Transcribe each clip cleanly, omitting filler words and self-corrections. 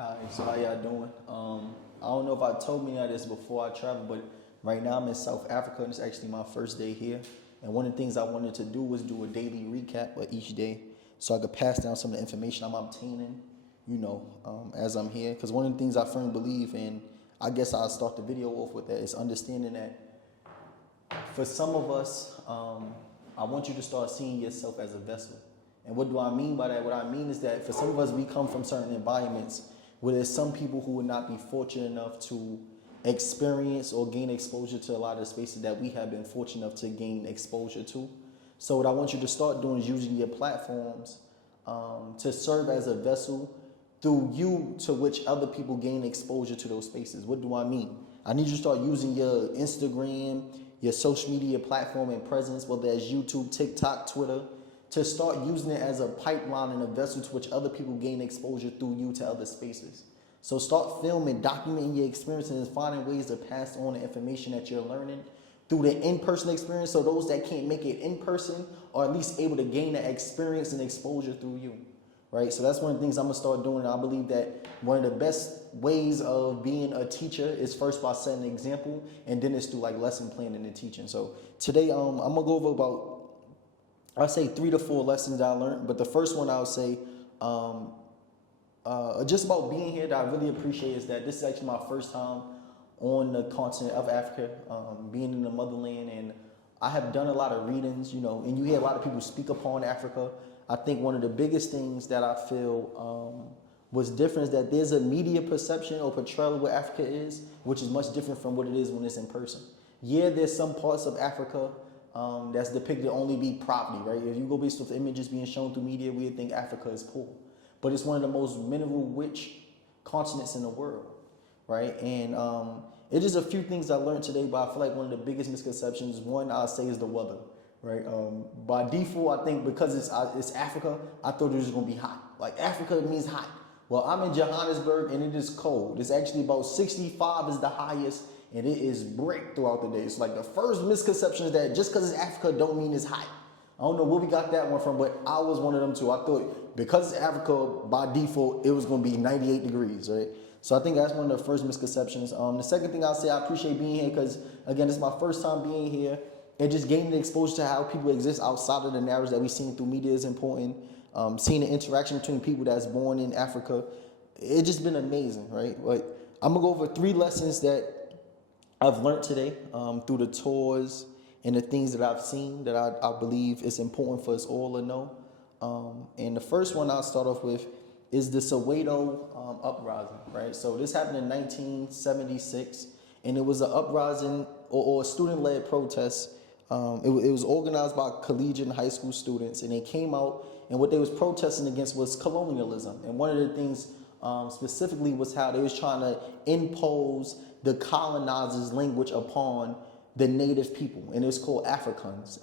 Alright, so how y'all doing? I don't know if I told me this before I traveled, but right now I'm in South Africa and it's actually my first day here. And one of the things I wanted to do was do a daily recap of each day so I could pass down some of the information I'm obtaining, as I'm here. Because one of the things I firmly believe, and I guess I'll start the video off with that, is understanding that for some of us, I want you to start seeing yourself as a vessel. And what do I mean by that? What I mean is that for some of us, we come from certain environments where there's some people who would not be fortunate enough to experience or gain exposure to a lot of the spaces that we have been fortunate enough to gain exposure to. So what I want you to start doing is using your platforms to serve as a vessel through you to which other people gain exposure to those spaces. What do I mean? I need you to start using your Instagram, your social media platform and presence, whether that's YouTube, TikTok, Twitter, to start using it as a pipeline and a vessel to which other people gain exposure through you to other spaces. So start filming, documenting your experiences, and finding ways to pass on the information that you're learning through the in-person experience, so those that can't make it in person are at least able to gain that experience and exposure through you, right? So that's one of the things I'm gonna start doing. I believe that one of the best ways of being a teacher is first by setting an example, and then it's through like lesson planning and teaching. So today I'm gonna go over about, I'll say 3 to 4 lessons that I learned, but the first one I'll say just about being here that I really appreciate is that this is actually my first time on the continent of Africa, being in the motherland, and I have done a lot of readings, and you hear a lot of people speak upon Africa. I think one of the biggest things that I feel was different is that there's a media perception or portrayal of what Africa is, which is much different from what it is when it's in person. Yeah, there's some parts of Africa that's depicted only be poverty, right? If you go based off the images being shown through media, we would think Africa is poor. But it's one of the most mineral-rich continents in the world, right? And it's just a few things I learned today, but I feel like one of the biggest misconceptions, one I'll say, is the weather, right? By default, I think because it's Africa, I thought it was going to be hot. Like Africa means hot. Well, I'm in Johannesburg and it is cold. It's actually about 65 is the highest, and it is brick throughout the day. It's like the first misconception is that just because it's Africa don't mean it's hot. I don't know where we got that one from, but I was one of them too. I thought because it's Africa, by default, it was going to be 98 degrees, right? So I think that's one of the first misconceptions. The second thing I'll say, I appreciate being here because, again, it's my first time being here, and just gaining the exposure to how people exist outside of the narratives that we've seen through media is important. Seeing the interaction between people that's born in Africa, it's just been amazing, right? But I'm going to go over 3 lessons that I've learned today through the tours and the things that I've seen that I believe is important for us all to know. And the first one I'll start off with is the Soweto Uprising, right? So this happened in 1976, and it was an uprising or a student-led protest. It was organized by collegiate and high school students, and they came out, and what they was protesting against was colonialism. And one of the things specifically was how they was trying to impose the colonizers' language upon the native people, and it's called Afrikaans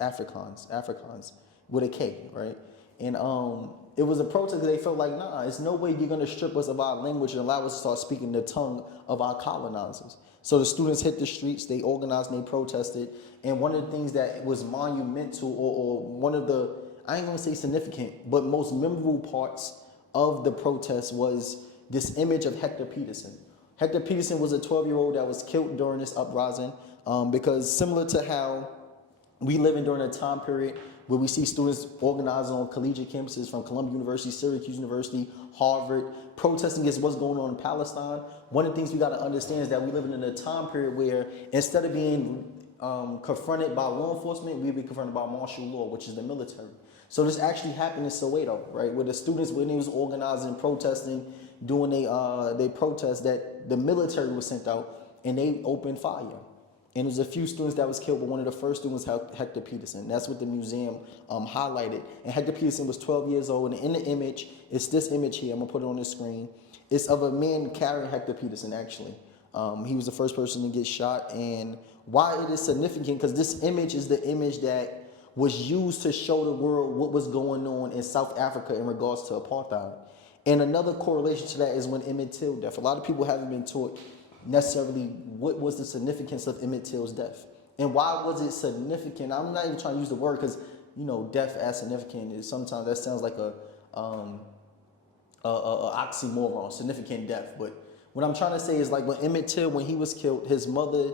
with a K, right? And it was a protest because they felt like, nah, there's no way you're gonna strip us of our language and allow us to start speaking the tongue of our colonizers. So the students hit the streets, they organized and they protested, and one of the things that was monumental or one of the, I ain't gonna say significant, but most memorable parts of the protest was this image of Hector Peterson. Hector Peterson was a 12-year-old that was killed during this uprising because similar to how we live in during a time period where we see students organizing on collegiate campuses from Columbia University, Syracuse University, Harvard, protesting against what's going on in Palestine. One of the things we got to understand is that we live in a time period where instead of being confronted by law enforcement, we'd be confronted by martial law, which is the military. So this actually happened in Soweto, right, where the students, when they was organizing, protesting, doing they protest, that the military was sent out and they opened fire. And there's a few students that was killed, but one of the first students was Hector Peterson. That's what the museum highlighted. And Hector Peterson was 12 years old, and in the image, it's this image here. I'm gonna put it on the screen. It's of a man carrying Hector Peterson, actually. He was the first person to get shot. And why it is significant, because this image is the image that was used to show the world what was going on in South Africa in regards to apartheid. And another correlation to that is when Emmett Till death. A lot of people haven't been taught necessarily what was the significance of Emmett Till's death. And why was it significant? I'm not even trying to use the word because, death as significant is sometimes that sounds like oxymoron, significant death. But what I'm trying to say is like when Emmett Till, when he was killed, his mother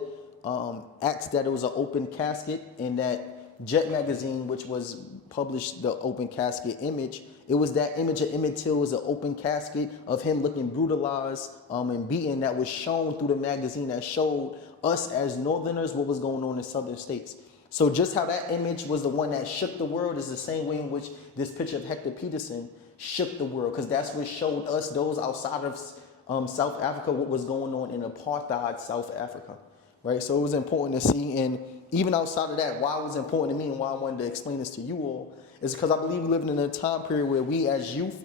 asked that it was an open casket, and that Jet magazine, which was published the open casket image, it was that image of Emmett Till was an open casket of him looking brutalized and beaten that was shown through the magazine that showed us as Northerners what was going on in southern states. So just how that image was the one that shook the world is the same way in which this picture of Hector Peterson shook the world, because that's what showed us, those outside of South Africa, what was going on in apartheid South Africa, right? So it was important to see, and even outside of that, why it was important to me and why I wanted to explain this to you all is because I believe we live in a time period where we as youth,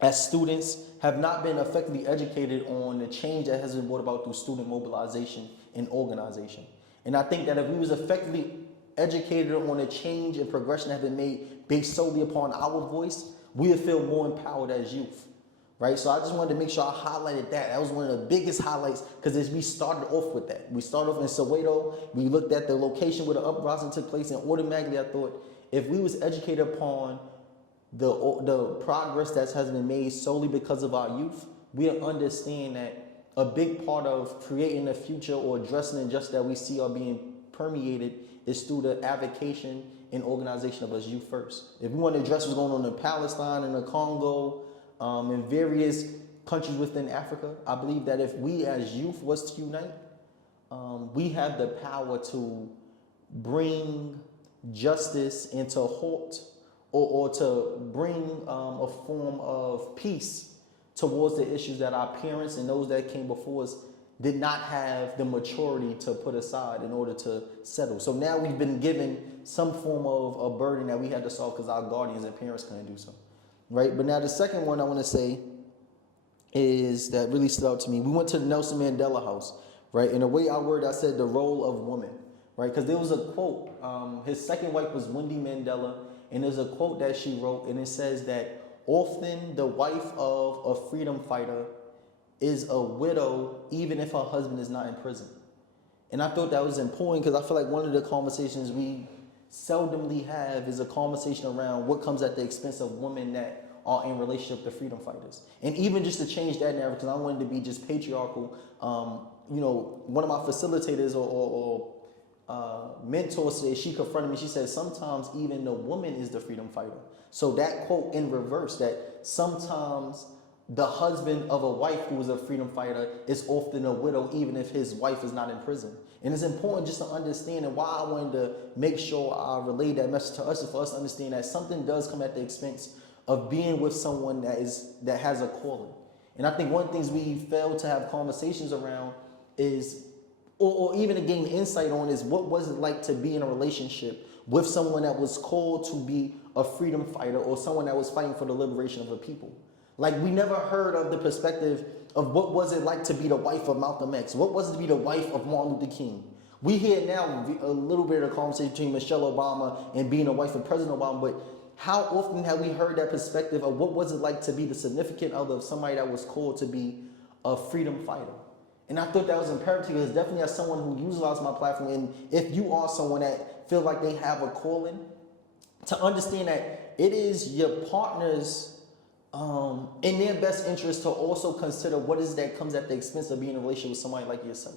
as students, have not been effectively educated on the change that has been brought about through student mobilization and organization. And I think that if we was effectively educated on the change and progression that have been made based solely upon our voice, we would feel more empowered as youth, right? So I just wanted to make sure I highlighted that. That was one of the biggest highlights, because we started off with that. We started off in Soweto. We looked at the location where the uprising took place, and automatically I thought, if we was educated upon the progress that has been made solely because of our youth, we'll understand that a big part of creating a future or addressing injustice that we see are being permeated is through the avocation and organization of us youth first. If we want to address what's going on in Palestine and the Congo and various countries within Africa, I believe that if we as youth was to unite, we have the power to bring justice and to halt or to bring a form of peace towards the issues that our parents and those that came before us did not have the maturity to put aside in order to settle. So now we've been given some form of a burden that we had to solve because our guardians and parents couldn't do so, right? But now the second one I want to say is that really stood out to me. We went to the Nelson Mandela house, right? And the way I said the role of woman, right? Because there was a quote, his second wife was Wendy Mandela, and there's a quote that she wrote, and it says that often the wife of a freedom fighter is a widow even if her husband is not in prison. And I thought that was important because I feel like one of the conversations we seldomly have is a conversation around what comes at the expense of women that are in relationship to freedom fighters. And even just to change that narrative, because I wanted to be just patriarchal, one of my facilitators or mentors today, she confronted me. She said, sometimes even the woman is the freedom fighter. So that quote in reverse, that sometimes the husband of a wife who is a freedom fighter is often a widow, even if his wife is not in prison. And it's important just to understand, and why I wanted to make sure I relay that message to us, is for us to understand that something does come at the expense of being with someone that has a calling. And I think one of the things we fail to have conversations around is, or even to gain insight on, is what was it like to be in a relationship with someone that was called to be a freedom fighter or someone that was fighting for the liberation of a people. Like, we never heard of the perspective of what was it like to be the wife of Malcolm X? What was it to be the wife of Martin Luther King? We hear now a little bit of the conversation between Michelle Obama and being a wife of President Obama, but how often have we heard that perspective of what was it like to be the significant other of somebody that was called to be a freedom fighter? And I thought that was imperative, because definitely as someone who utilizes my platform, and if you are someone that feel like they have a calling, to understand that it is your partner's in their best interest to also consider what is that comes at the expense of being in a relationship with somebody like yourself.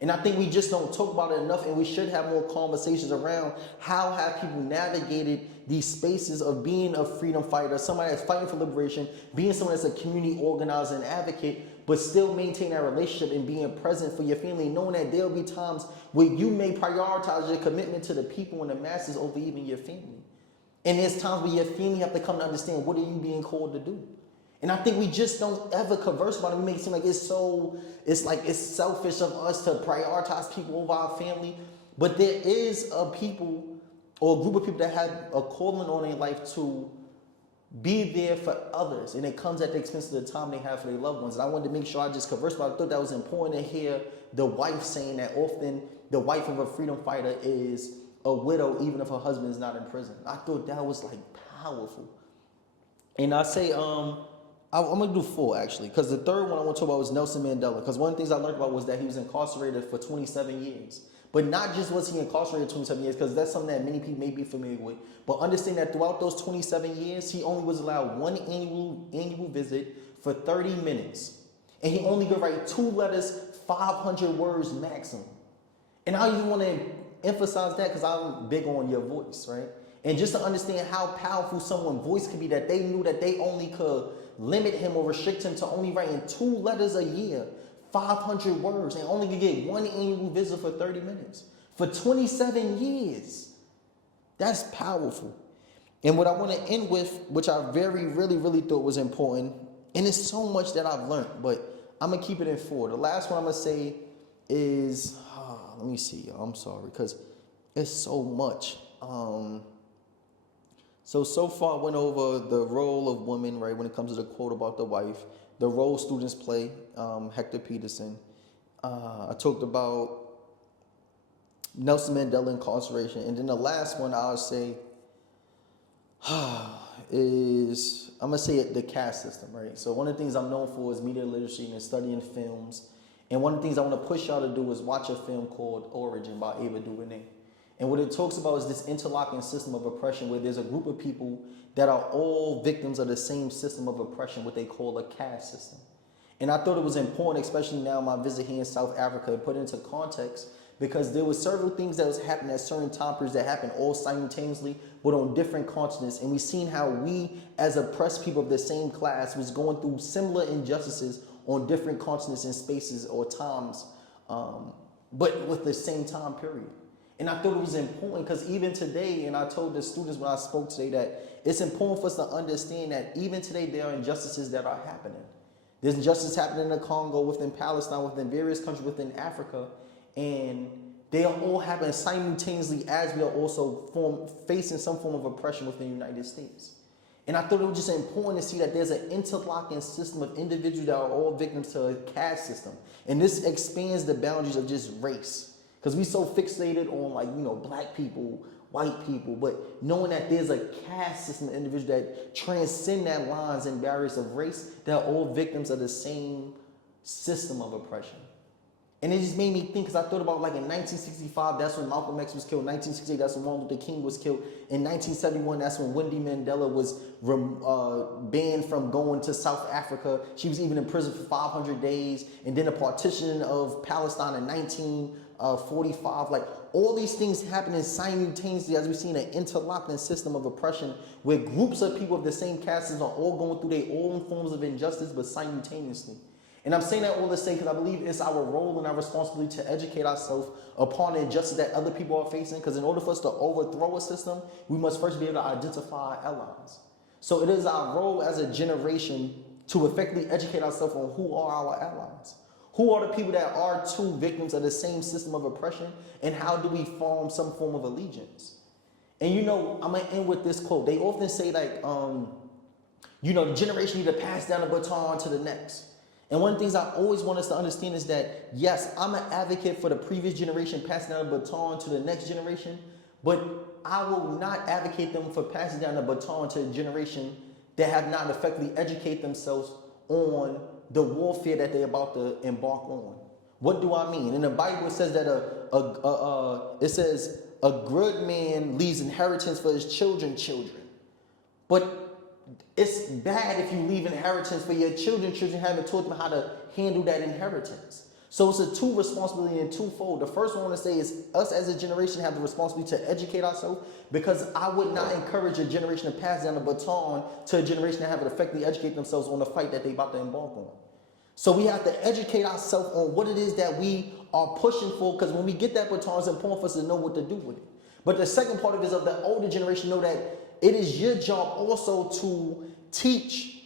And I think we just don't talk about it enough, and we should have more conversations around how have people navigated these spaces of being a freedom fighter, somebody that's fighting for liberation, being someone that's a community organizer and advocate, but still maintain that relationship and being present for your family, knowing that there'll be times where you may prioritize your commitment to the people and the masses over even your family. And there's times where your family have to come to understand, what are you being called to do? And I think we just don't ever converse about it. We make it seem like it's selfish of us to prioritize people over our family. But there is a people or a group of people that have a calling on their life to be there for others. And it comes at the expense of the time they have for their loved ones. And I wanted to make sure I just conversed about it. I thought that was important to hear the wife saying that often the wife of a freedom fighter is a widow even if her husband is not in prison. I thought that was like powerful. And I say, I'm going to do 4 actually, because the third one I want to talk about was Nelson Mandela. Because one of the things I learned about was that he was incarcerated for 27 years. But not just was he incarcerated 27 years, because that's something that many people may be familiar with, but understand that throughout those 27 years, he only was allowed one annual visit for 30 minutes. And he only could write 2 letters, 500 words maximum. And I even want to emphasize that because I'm big on your voice, right? And just to understand how powerful someone's voice could be, that they knew that they only could limit him or restrict him to only writing 2 letters a year, 500 words, and only could get 1 annual visit for 30 minutes. For 27 years. That's powerful. And what I want to end with, which I really thought was important, and it's so much that I've learned, but I'm going to keep it in 4. The last one I'm going to say is, let me see, y'all. I'm sorry, because it's so much. So far I went over the role of women, right, when it comes to the quote about the wife, the role students play, Hector Peterson. I talked about Nelson Mandela incarceration. And then the last one I'll say is, I'm going to say it, the caste system, right? So one of the things I'm known for is media literacy and studying films. And one of the things I want to push y'all to do is watch a film called Origin by Ava DuVernay. And what it talks about is this interlocking system of oppression where there's a group of people that are all victims of the same system of oppression, what they call a caste system. And I thought it was important, especially now my visit here in South Africa, to put it into context, because there were several things that was happening at certain time periods that happened all simultaneously, but on different continents. And we've seen how we, as oppressed people of the same class, was going through similar injustices on different continents and spaces or times, but with the same time period. And I thought it was important because even today, and I told the students when I spoke today that it's important for us to understand that even today there are injustices that are happening. There's injustice happening in the Congo, within Palestine, within various countries within Africa, and they are all happening simultaneously as we are also facing some form of oppression within the United States. And I thought it was just important to see that there's an interlocking system of individuals that are all victims to a caste system. And this expands the boundaries of just race. Because we so fixated on black people, white people, but knowing that there's a caste system of individuals that transcend that lines and barriers of race, that are all victims of the same system of oppression. And it just made me think, because I thought about in 1965, that's when Malcolm X was killed. 1968, that's when Martin Luther King was killed. In 1971, that's when Wendy Mandela was banned from going to South Africa. She was even in prison for 500 days. And then the partition of Palestine in 1945. All these things happening simultaneously as we've seen an interlocking system of oppression where groups of people of the same castes are all going through their own forms of injustice, but simultaneously. And I'm saying that all to say because I believe it's our role and our responsibility to educate ourselves upon the injustice that other people are facing, because in order for us to overthrow a system, we must first be able to identify our allies. So it is our role as a generation to effectively educate ourselves on who are our allies. Who are the people that are too victims of the same system of oppression, and how do we form some form of allegiance? And I'm going to end with this quote. They often say the generation need to pass down the baton to the next. And one of the things I always want us to understand is that, yes, I'm an advocate for the previous generation passing down the baton to the next generation, but I will not advocate them for passing down the baton to a generation that have not effectively educated themselves on the warfare that they're about to embark on. What do I mean? In the Bible, it says that a good man leaves inheritance for his children. But it's bad if you leave inheritance for your children haven't taught them how to handle that inheritance. So it's a two responsibility and twofold. The first one I want to say is us as a generation have the responsibility to educate ourselves, because I would not encourage a generation to pass down the baton to a generation that haven't effectively educated themselves on the fight that they're about to embark on. So we have to educate ourselves on what it is that we are pushing for, because when we get that baton, it's important for us to know what to do with it. But the second part of it is of the older generation know that it is your job also to teach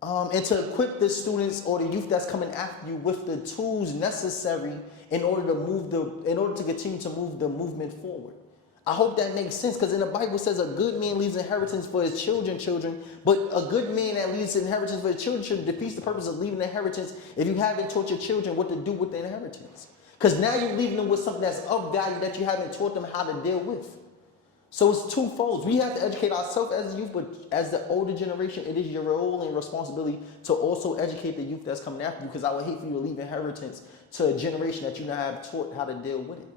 and to equip the students or the youth that's coming after you with the tools necessary in order to continue to move the movement forward. I hope that makes sense, because in the Bible it says a good man leaves inheritance for his children, but a good man that leaves inheritance for his children defeats the purpose of leaving inheritance if you haven't taught your children what to do with the inheritance. Because now you're leaving them with something that's of value that you haven't taught them how to deal with. So it's twofold. We have to educate ourselves as a youth, but as the older generation, it is your role and responsibility to also educate the youth that's coming after you, because I would hate for you to leave inheritance to a generation that you now have taught how to deal with it.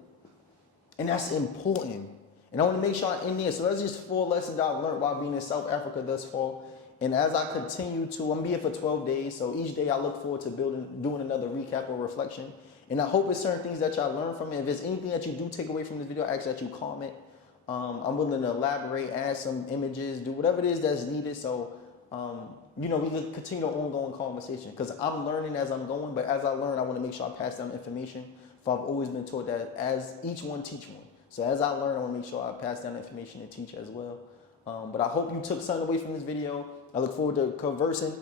And that's important. And I want to make sure I'm in there. So that's just 4 lessons that I've learned while being in South Africa thus far. And as I continue to, I'm here for 12 days. So each day I look forward to doing another recap or reflection. And I hope it's certain things that y'all learn from it. If there's anything that you do take away from this video, I ask that you comment. I'm willing to elaborate, add some images, do whatever it is that's needed. So, we can continue the ongoing conversation. Because I'm learning as I'm going. But as I learn, I want to make sure I pass down information. For I've always been taught that as each one teach one. So as I learn, I want to make sure I pass down information and teach as well. But I hope you took something away from this video. I look forward to conversing.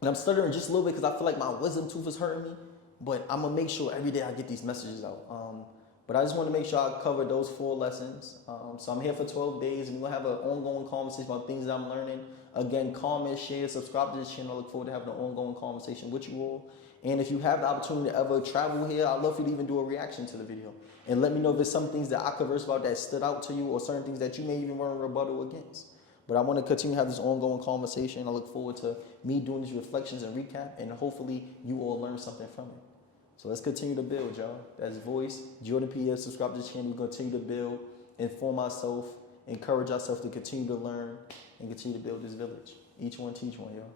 And I'm stuttering just a little bit because I feel like my wisdom tooth is hurting me. But I'm going to make sure every day I get these messages out. But I just want to make sure I cover those 4 lessons. So I'm here for 12 days, and we're going to have an ongoing conversation about things that I'm learning. Again, comment, share, subscribe to this channel. I look forward to having an ongoing conversation with you all. And if you have the opportunity to ever travel here, I'd love for you to even do a reaction to the video. And let me know if there's some things that I conversed about that stood out to you, or certain things that you may even want to rebuttal against. But I want to continue to have this ongoing conversation. I look forward to me doing these reflections and recap, and hopefully you all learn something from it. So let's continue to build, y'all. That's Voice, Jordan Pierre. Subscribe to the channel. We're going to continue to build, inform ourselves, encourage ourselves to continue to learn, and continue to build this village. Each one teach one, y'all.